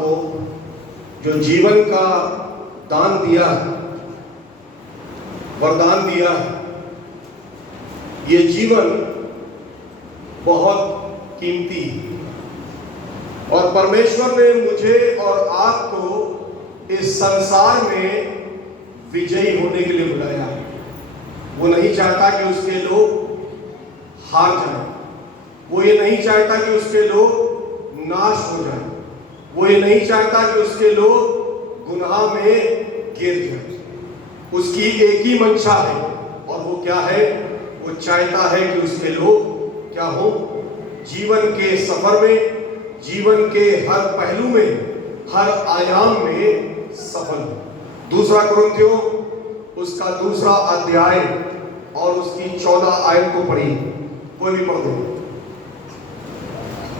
आपको जो जीवन का दान दिया, वरदान दिया, ये जीवन बहुत कीमती है और परमेश्वर ने मुझे और आपको इस संसार में विजयी होने के लिए बुलाया है। वो नहीं चाहता कि उसके लोग हार जाएं, वो ये नहीं चाहता कि उसके लोग नाश हो जाएं, वो ये नहीं चाहता कि उसके लोग गुनाह में गिर जाएं। उसकी एक ही मंशा है और वो क्या है? वो चाहता है कि उसके लोग क्या हो? जीवन के सफर में, जीवन के हर पहलू में, हर आयाम में सफल हो। दूसरा कुरिन्थियों उसका 2 अध्याय और उसकी 14 आयत को पढ़िए, कोई भी पढ़ दो।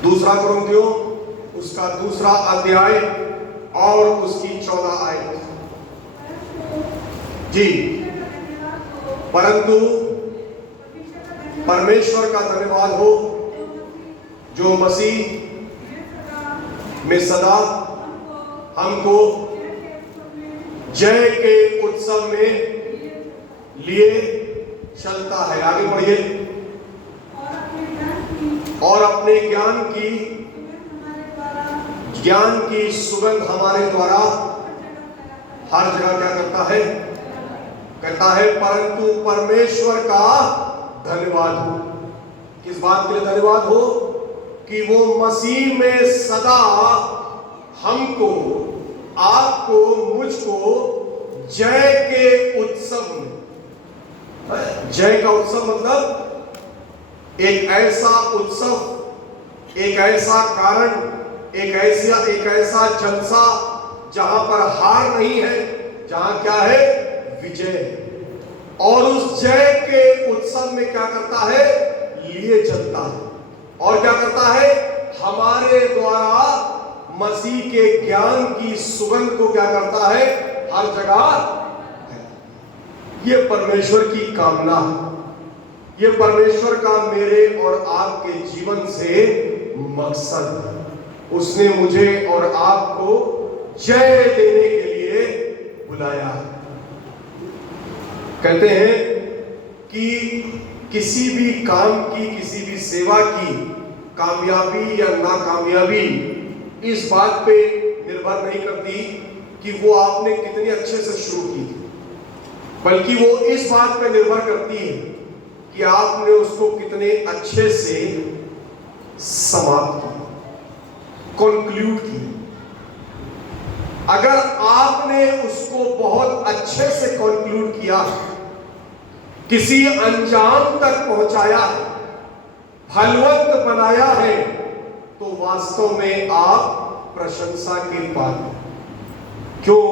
2 कुरिन्थियों उसका 2 अध्याय और उसकी 14 आयत। जी, परंतु परमेश्वर का धन्यवाद हो जो मसीह में सदा हमको जय के उत्सव में लिए चलता है। आगे बढ़िए। और अपने ज्ञान की सुगंध हमारे द्वारा हर जगह क्या करता है? कहता है परंतु परमेश्वर का धन्यवाद हो। किस बात के लिए धन्यवाद हो? कि वो मसीह में सदा हमको, आपको, मुझको जय के उत्सव में, जय का उत्सव मतलब एक ऐसा उत्सव, एक ऐसा कारण, एक ऐसा जलसा जहां पर हार नहीं है, जहां क्या है? विजय। और उस जय के उत्सव में क्या करता है? लिए चलता है। और क्या करता है? हमारे द्वारा मसीह के ज्ञान की सुगंध को क्या करता है? हर जगह। ये परमेश्वर की कामना है, ये परमेश्वर का मेरे और आपके जीवन से मकसद है। उसने मुझे और आपको जय देने के लिए बुलाया है। कहते हैं कि किसी भी काम की, किसी भी सेवा की कामयाबी या नाकामयाबी इस बात पे निर्भर नहीं करती कि वो आपने कितने अच्छे से शुरू की, बल्कि वो इस बात पे निर्भर करती है कि आपने उसको कितने अच्छे से समाप्त किया, कंक्लूड किया। अगर आपने उसको बहुत अच्छे से कंक्लूड किया, किसी अंजाम तक पहुंचाया है, फलवंत बनाया है, तो वास्तव में आप प्रशंसा के पात्र। क्यों?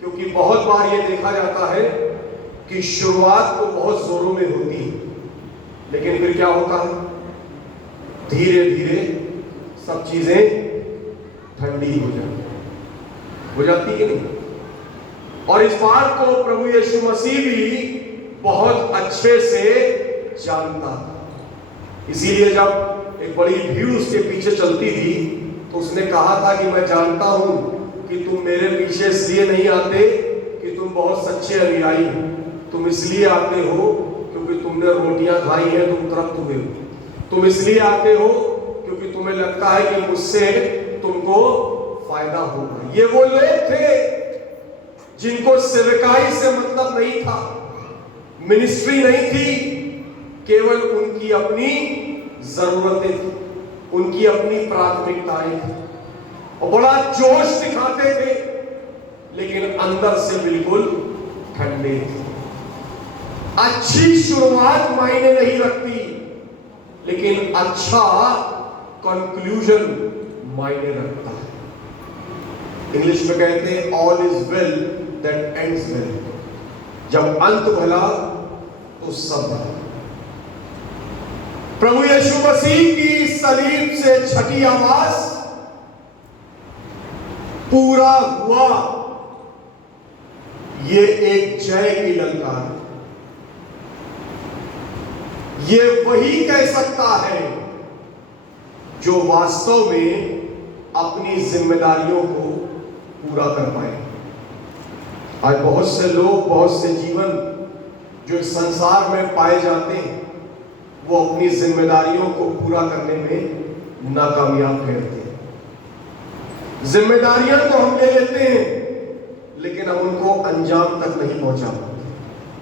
क्योंकि बहुत बार यह देखा जाता है कि शुरुआत तो बहुत जोरों में होती है, लेकिन फिर क्या होता है? धीरे धीरे सब चीजें ठंडी हो जाती है नहीं। और इस बात को प्रभु यीशु मसीह भी बहुत अच्छे से जानता था। इसीलिए जब एक बड़ी भीड़ उसके पीछे चलती थी तो उसने कहा था कि मैं जानता हूं कि तुम मेरे पीछे इसलिए नहीं आते कि तुम बहुत सच्चे अनुयायी हो, तुम इसलिए आते हो क्योंकि तुमने रोटियां खाई हैं, तुम तृप्त हुए हो, तुम इसलिए आते हो क्योंकि तुम्हें लगता है कि मुझसे तुमको फायदा होगा। ये वो लोग थे जिनको सेवकाई से मतलब नहीं था, मिनिस्ट्री नहीं थी, केवल उनकी अपनी जरूरतें थी, उनकी अपनी प्राथमिकताएं थी और बड़ा जोश दिखाते थे, लेकिन अंदर से बिल्कुल ठंडे थे। अच्छी शुरुआत मायने नहीं रखती, लेकिन अच्छा कंक्लूजन मायने रखता है। इंग्लिश में कहते हैं all is well that ends well. जब अंत भला तो सब भला। प्रभु यीशु मसीह की सलीब से छठी आवाज पूरा हुआ, ये एक जय की ललकार। ये वही कह सकता है जो वास्तव में अपनी जिम्मेदारियों को पूरा कर पाए। आज बहुत से लोग, बहुत से जीवन जो इस संसार में पाए जाते हैं, वो अपनी जिम्मेदारियों को पूरा करने में नाकामयाब ठहरते हैं। जिम्मेदारियां तो हम ले लेते हैं, लेकिन हम उनको अंजाम तक नहीं पहुंचा पाते।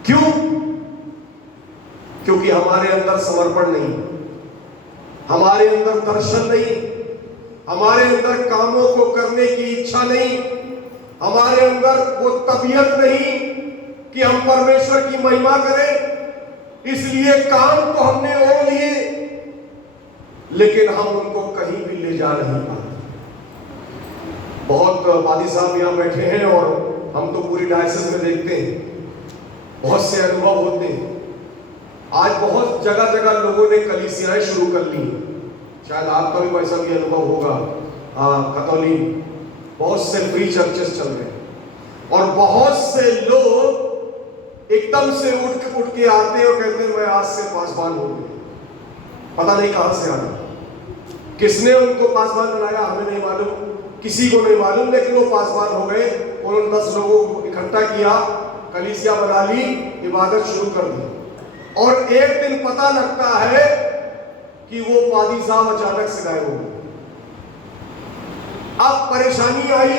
क्यों? क्योंकि हमारे अंदर समर्पण नहीं, हमारे अंदर दर्शन नहीं, हमारे अंदर कामों को करने की इच्छा नहीं, हमारे अंदर वो तबीयत नहीं कि हम परमेश्वर की महिमा करें। इसलिए काम तो हमने ओढ़ लिए, लेकिन हम उनको कहीं भी ले जा नहीं पाते। बहुत वादी साहब यहां बैठे हैं और हम तो पूरी डायसिस में देखते हैं, बहुत से अनुभव होते हैं। आज बहुत जगह जगह लोगों ने कलीसियाएं शुरू कर ली, शायद आपका भी वैसा भी अनुभव होगा। कतौली बहुत से फ्री चर्चेस चल रहे हैं और बहुत से लोग एकदम से उठ के आते हैं और कहते हैं मैं आज से पासवान हो गए। पता नहीं कहां से आ गए, किसने उनको पासवान बनाया हमें नहीं मालूम, किसी को नहीं मालूम, लेकिन वो पासवान हो गए। उन्होंने 10 लोगों को इकट्ठा किया, कलीसिया बना ली, इबादत शुरू कर दी, और एक दिन पता लगता है कि वो पादी साहब अचानक से गायब हो गए। अब परेशानी आई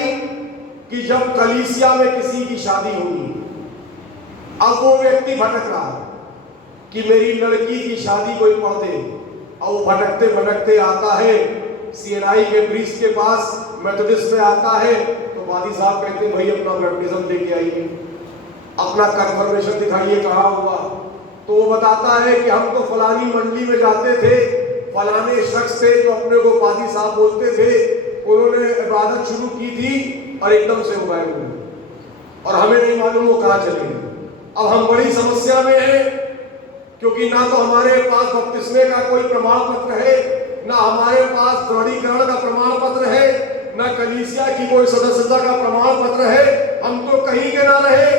कि जब कलीसिया में किसी की शादी होगी, अब वो व्यक्ति भटक रहा है कि मेरी लड़की की शादी कोई पढ़ दे, और वो भटकते भटकते आता है सीएनआई के ब्रिज के पास, मेथोडिस्ट में आता है। तो वादी साहब कहते हैं भाई अपना बैप्टिज्म लेके आइए, अपना कन्फर्मेशन दिखाइए कहाँ हुआ। तो वो बताता है कि हम तो फलानी मंडली में जाते थे, फलाने शख्स थे जो अपने को पादी साहब बोलते थे, उन्होंने इबादत शुरू की थी और एकदम से वो गायब हुए और हमें नहीं मालूम वो कहाँ चले गए। अब हम बड़ी समस्या में हैं, क्योंकि ना तो हमारे पास बपतिस्मे का कोई प्रमाण पत्र है, ना हमारे पास दृढ़ीकरण का प्रमाण पत्र है, ना कलीसिया की कोई सदस्यता का प्रमाण पत्र है। हम तो कहीं के ना रहे,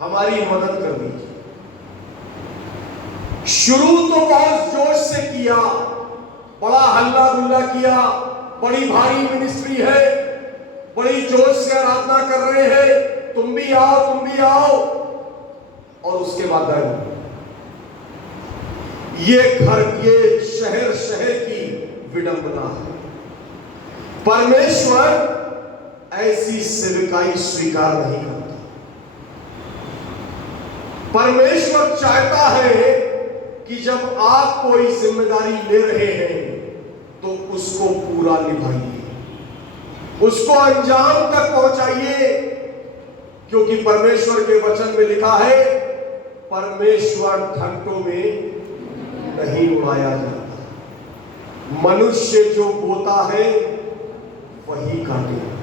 हमारी मदद कर दीजिए। शुरू तो बहुत जोश से किया, बड़ा हल्ला गुल्ला किया, बड़ी भारी मिनिस्ट्री है, बड़ी जोश से आराधना कर रहे हैं, तुम भी आओ तुम भी आओ, और उसके बाद गायब। ये घर, ये शहर की विडंबना है। परमेश्वर ऐसी सेवकाई स्वीकार नहीं करता। परमेश्वर चाहता है कि जब आप कोई जिम्मेदारी ले रहे हैं तो उसको पूरा निभाइए, उसको अंजाम तक पहुंचाइए, क्योंकि परमेश्वर के वचन में लिखा है परमेश्वर घंटों में नहीं उड़ाया जाता, मनुष्य जो बोता है वही काटेगा।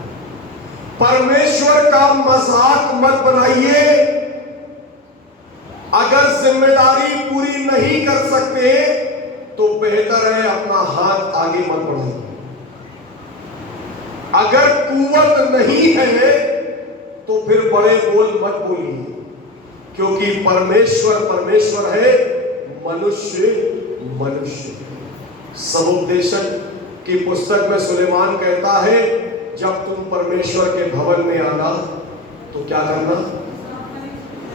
परमेश्वर का मजाक मत बनाइए। अगर जिम्मेदारी पूरी नहीं कर सकते तो बेहतर है अपना हाथ आगे मत बढ़ाइए। अगर कुवत नहीं है तो फिर बड़े बोल मत बोलिए, क्योंकि परमेश्वर है, मनुष्य। समुपदेशन की पुस्तक में सुलेमान कहता है जब तुम परमेश्वर के भवन में आना तो क्या करना?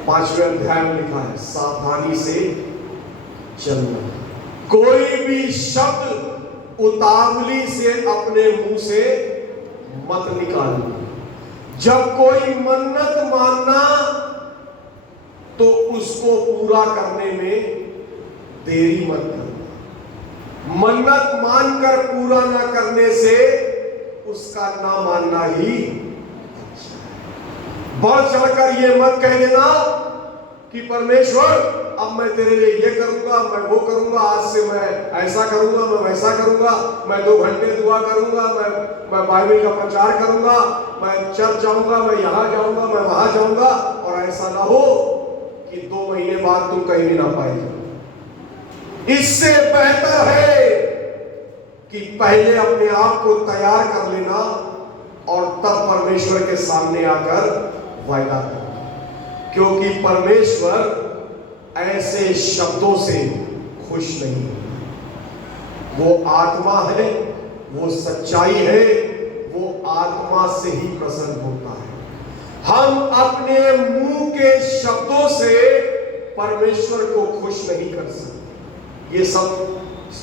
5वें अध्याय में लिखा है सावधानी से चलना। कोई भी शब्द उतावली से अपने मुंह से मत निकालना। जब कोई मन्नत मानना तो उसको पूरा करने में देरी मत करना। मन्नत मानकर पूरा ना करने से उसका ना मानना ही अच्छा है। बढ़ चढ़कर ये मत कह देना कि परमेश्वर अब मैं तेरे लिए ये करूंगा, मैं वो करूंगा, आज से मैं ऐसा करूंगा, मैं वैसा करूंगा, मैं 2 घंटे दुआ करूंगा, मैं बाइबल का प्रचार करूंगा, मैं चर्च जाऊंगा, मैं यहां जाऊंगा, मैं वहां जाऊंगा, और ऐसा ना हो कि 2 महीने बाद तुम कहीं भी ना पाए जाओ। इससे बेहतर है कि पहले अपने आप को तैयार कर लेना और तब परमेश्वर के सामने आकर वायदा करना, क्योंकि परमेश्वर ऐसे शब्दों से खुश नहीं। वो आत्मा है, वो सच्चाई है, वो आत्मा से ही प्रसन्न होता है। हम अपने मुंह के शब्दों से परमेश्वर को खुश नहीं कर सकते।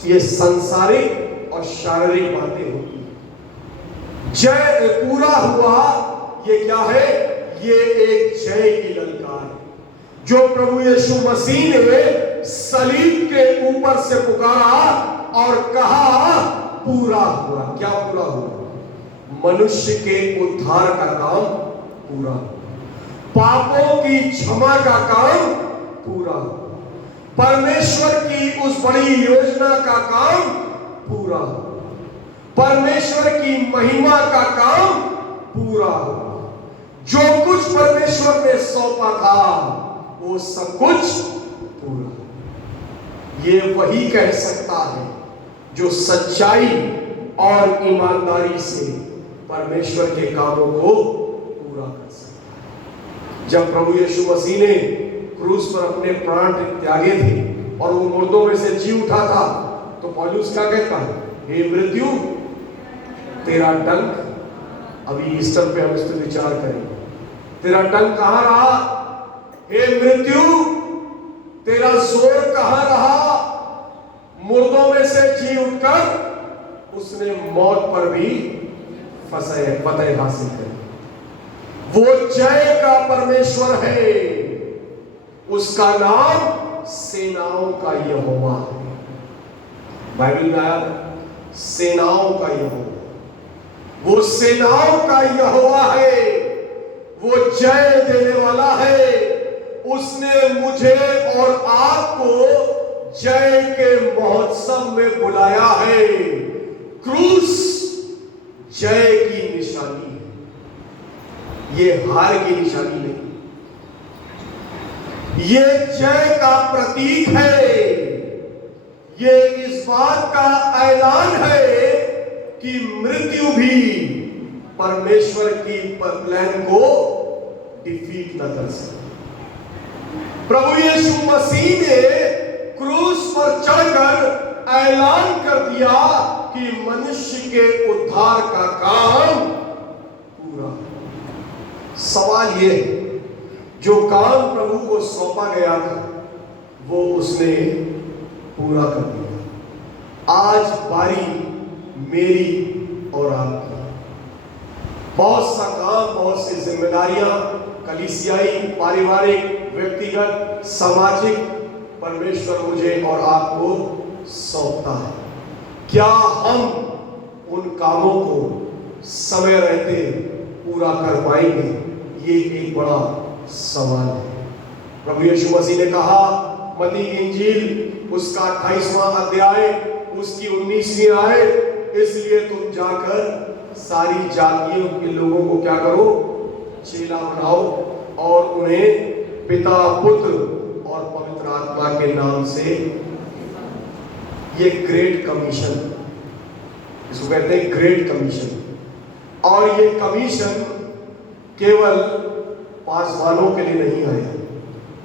ये सांसारिक और शारीरिक बातें होती हैं। जय पूरा हुआ, ये क्या है? ये एक जय की ललकार है जो प्रभु यीशु मसीह ने सलीब के ऊपर से पुकारा और कहा पूरा हुआ। क्या पूरा हुआ? मनुष्य के उद्धार का काम पूरा हुआ, पापों की क्षमा का काम पूरा हुआ, परमेश्वर की उस बड़ी योजना का काम पूरा हुआ, परमेश्वर की महिमा का काम पूरा हुआ। जो कुछ परमेश्वर ने सौंपा था वो सब कुछ पूरा। ये वही कह सकता है जो सच्चाई और ईमानदारी से परमेश्वर के कामों को पूरा कर सकता है। जब प्रभु यीशु मसीह ने क्रूस पर अपने प्राण त्यागे थे और वो मुर्दों में से जी उठा था, तो पौलुस क्या कहता है? हे मृत्यु, तेरा डंक, अभी ईस्टर पे हम इस पर विचार करेंगे, तेरा डंक कहां रहा? हे मृत्यु, तेरा जोर कहां रहा? मुर्दों में से जी उठकर उसने मौत पर भी फतह हासिल करी। वो जय का परमेश्वर है, उसका नाम सेनाओं का यहोवा है। बाइबल में आया सेनाओं का यहोवा, वो सेनाओं का यहोवा है, वो जय देने वाला है। उसने मुझे और आपको जय के महोत्सव में बुलाया है। क्रूस जय की निशानी है, ये हार की निशानी नहीं, ये जय का प्रतीक है। ये इस बात का ऐलान है कि मृत्यु भी परमेश्वर की प्लान को डिफीट न कर सके। प्रभु यीशु मसीह ने क्रूस पर चढ़कर ऐलान कर दिया कि मनुष्य के उद्धार का काम पूरा। सवाल ये, जो काम प्रभु को सौंपा गया था वो उसने पूरा कर दिया। आज बारी मेरी और आपकी। बहुत सा काम, बहुत सी जिम्मेदारियां कलीसियाई, पारिवारिक, व्यक्तिगत, सामाजिक परमेश्वर मुझे और आपको सौंपता है। क्या हम उन कामों को समय रहते पूरा कर पाएंगे? ये एक बड़ा सवाल है। प्रभु यीशु मसीह ने कहा, मत्ती की इंजील उसका 28वां अध्याय उसकी 19वीं आयत, इसलिए तुम जाकर सारी जातियों के लोगों को क्या करो? चेला बनाओ और उन्हें पिता, पुत्र और पवित्र आत्मा के नाम से। ये ग्रेट कमीशन, इसको कहते हैं ग्रेट कमीशन। और ये कमीशन केवल पासवानों के लिए नहीं आया,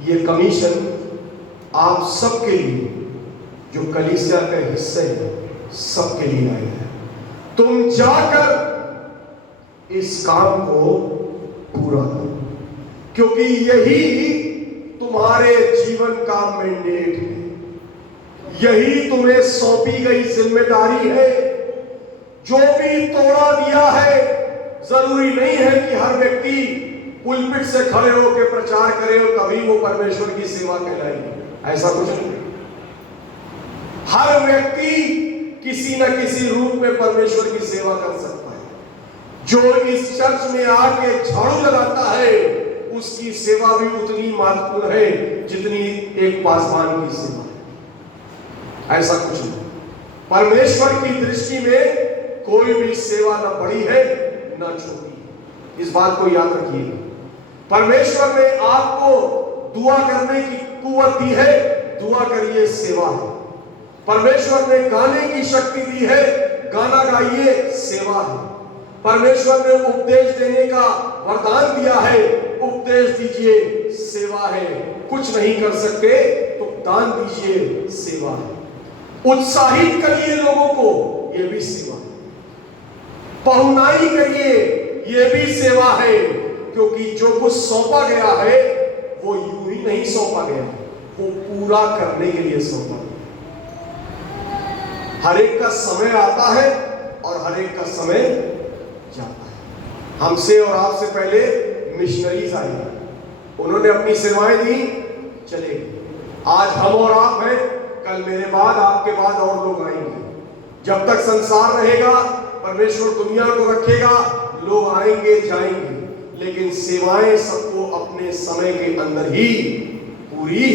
ये कमीशन आप सबके लिए जो कलीसिया के हिस्से हैं सबके लिए आया है। तुम जाकर इस काम को पूरा करो, क्योंकि यही तुम्हारे जीवन का मैंडेट है, यही तुम्हें सौंपी गई जिम्मेदारी है। जो भी तोड़ा दिया है, जरूरी नहीं है कि हर व्यक्ति पुलपिट से खड़े होकर प्रचार करे और तभी वो परमेश्वर की सेवा कहलाएगी, ऐसा कुछ नहीं। हर व्यक्ति किसी न किसी रूप में परमेश्वर की सेवा कर सकता है। जो इस चर्च में आके झाड़ू लगाता है उसकी सेवा भी उतनी महत्वपूर्ण है जितनी एक पासवान की सेवा है, ऐसा कुछ नहीं। परमेश्वर की दृष्टि में कोई भी सेवा न बड़ी है न छोटी है, इस बात को याद रखिए। परमेश्वर ने आपको दुआ करने की कुव्वत दी है, दुआ करिए, सेवा है। परमेश्वर ने गाने की शक्ति दी है, गाना गाइए, सेवा है। परमेश्वर ने उपदेश देने का वरदान दिया है, उपदेश दीजिए, सेवा है। कुछ नहीं कर सकते तो दान दीजिए, सेवा है। उत्साहित करिए लोगों को, यह भी सेवा है। पहुनाई करिए, ये भी सेवा है, क्योंकि जो कुछ सौंपा गया है वो यूं ही नहीं सौंपा गया, वो पूरा करने के लिए सौंपा गया। हर एक का समय आता है और हर एक का समय जाता है। हमसे और आपसे पहले मिशनरीज आए, उन्होंने अपनी सेवाएं दी, चले गए। आज हम और आप हैं, कल मेरे बाद, आपके बाद और लोग आएंगे। जब तक संसार रहेगा, परमेश्वर दुनिया को रखेगा, लोग आएंगे जाएंगे, लेकिन सेवाएं सबको अपने समय के अंदर ही पूरी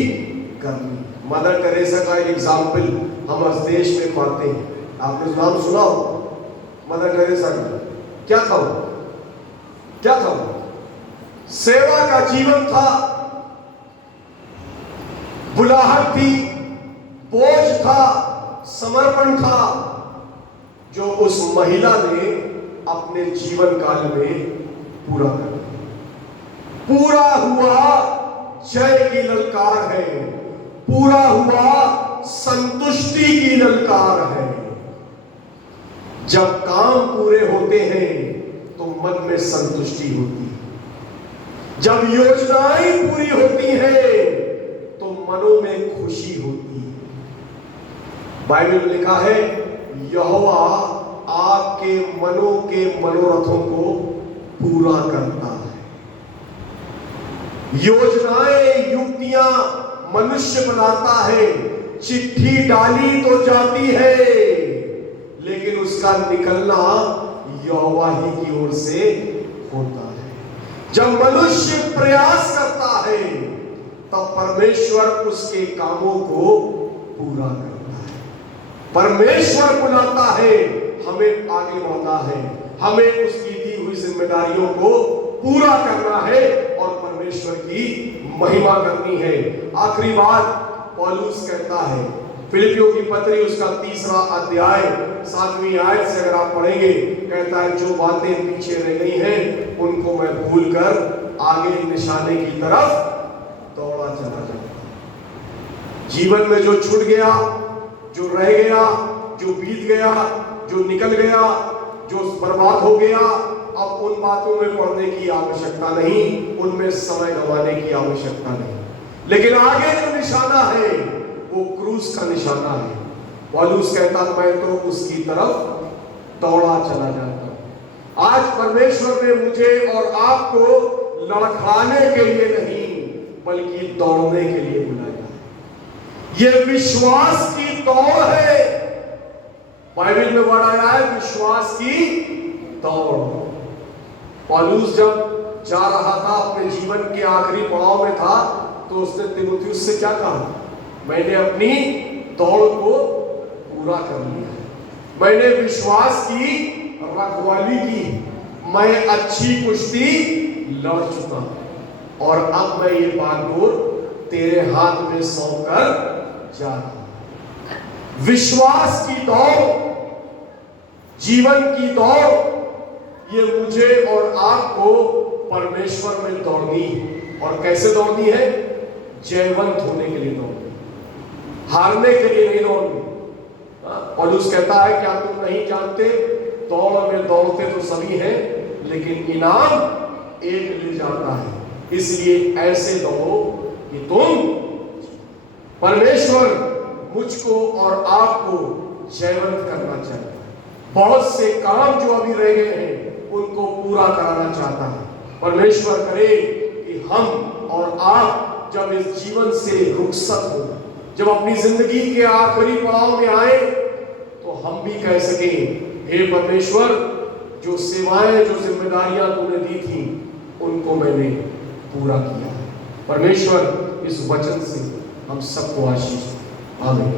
करनी। मदर टेरेसा का एक एग्जाम्पल हम इस देश में पाते हैं। आपने नाम सुना हो मदर टेरेसा का? क्या था वो? क्या था वो? सेवा का जीवन था, बुलाहट थी, बोझ था, समर्पण था, जो उस महिला ने अपने जीवन काल में पूरा कर दिया। पूरा हुआ जय की ललकार है, पूरा हुआ संतुष्टि की ललकार है। जब काम पूरे होते हैं तो मन में संतुष्टि होती है, जब योजनाएं पूरी होती हैं तो मनों में खुशी होती है। बाइबल में लिखा है, यहोवा आपके मनों के मनोरथों को पूरा करता है। योजनाएं, युक्तियां मनुष्य बनाता है, चिट्ठी डाली तो जाती है, लेकिन उसका निकलना यहोवा ही की ओर से होता है। जब मनुष्य प्रयास करता है तब परमेश्वर उसके कामों को पूरा करता है। परमेश्वर बुलाता है, हमें आगे बढ़ना है, हमें उसकी दी हुई जिम्मेदारियों को पूरा करना है और परमेश्वर की महिमा करनी है। आखिरी बात पौलुस कहता है, फिलिपियों की पत्री उसका 3 अध्याय 7वीं आयत से अगर आप पढ़ेंगे, कहता है जो बातें पीछे रह गई हैं उनको मैं भूलकर आगे निशाने की तरफ दौड़ा चला जाऊंगा। जीवन में जो छूट गया, जो रह गया, जो बीत गया, जो निकल गया, जो बर्बाद हो गया, अब उन बातों में पढ़ने की आवश्यकता नहीं, उनमें समय गंवाने की आवश्यकता नहीं, लेकिन आगे जो निशाना है वो क्रूस का निशाना है। पौलुस कहता मैं तो उसकी तरफ दौड़ा चला जाता हूं। आज परमेश्वर ने मुझे और आपको लड़खड़ाने के लिए नहीं बल्कि दौड़ने के लिए बुलाया है। ये विश्वास की दौड़ है। बाइबल में वर्ड आया है विश्वास की दौड़। पौलुस जब जा रहा था, अपने जीवन के आखिरी पड़ाव में था, तो उसने तीमुथियुस से क्या कहा? मैंने अपनी दौड़ को पूरा कर लिया, मैंने विश्वास की रखवाली की, मैं अच्छी कुश्ती लड़ चुका और अब मैं ये बागडोर तेरे हाथ में सौंप कर जा रहा हूं। विश्वास की दौड़, जीवन की दौड़, ये मुझे और आपको परमेश्वर में दौड़नी है। और कैसे दौड़नी है? जयवंत होने के लिए दौड़नी, हारने के लिए नहीं दौड़नी। पौलुस कहता है क्या तुम नहीं जानते, दौड़ में दौड़ते तो सभी हैं, लेकिन इनाम एक मिल जाता है। इसलिए ऐसे दौड़ो कि तुम, परमेश्वर मुझको और आपको जयवंत करना चाहता है। बहुत से काम जो अभी रह गए हैं उनको पूरा कराना चाहता है। परमेश्वर करे कि हम और आप जब इस जीवन से रुखसत हो, जब अपनी जिंदगी के आखिरी पड़ाव में आए, तो हम भी कह सके, हे परमेश्वर, जो सेवाएं, जो जिम्मेदारियां तूने दी थी उनको मैंने पूरा किया। परमेश्वर इस वचन से हम सबको आशीष दे। आमीन।